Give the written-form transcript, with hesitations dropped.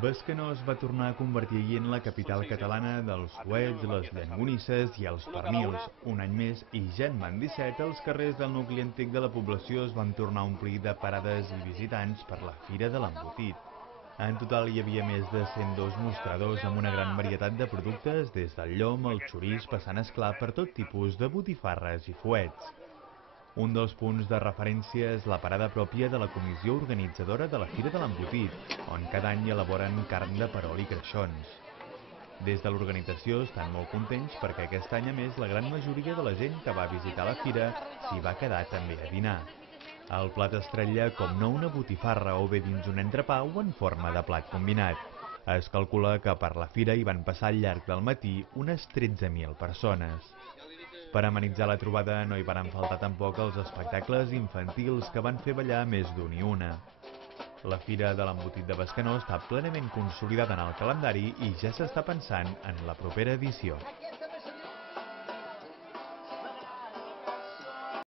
Bescanó es va tornar a convertir en la capital catalana dels fuets, les llonganisses i els pernils. Un any més, i ja en van 17, els carrers del nucli antic de la població es van tornar a omplir de parades i visitants per la Fira de l'Embotit. En total hi havia més de 102 mostradors amb una gran varietat de productes, des del llom al xoriç, passant esclar per tot tipus de botifarres i fuets. Un dels punts de referència és la parada pròpia de la comissió organitzadora de la Fira de l'Embotit, on cada any elaboren carn de perol i creixons. Des de l'organització estan molt contents perquè aquest any, a més, la gran majoria de la gent que va visitar la fira s'hi va quedar també a dinar. El plat estrella, com no, una botifarra o bé dins un entrepà o en forma de plat combinat. Es calcula que per la fira hi van passar al llarg del matí unes 13.000 persones. Per amenitzar la trobada no hi van faltar tampoc els espectacles infantils que van fer ballar més d'un i una. La Fira de l'Embotit de Bescanó està plenament consolidada en el calendari i ja s'està pensant en la propera edició.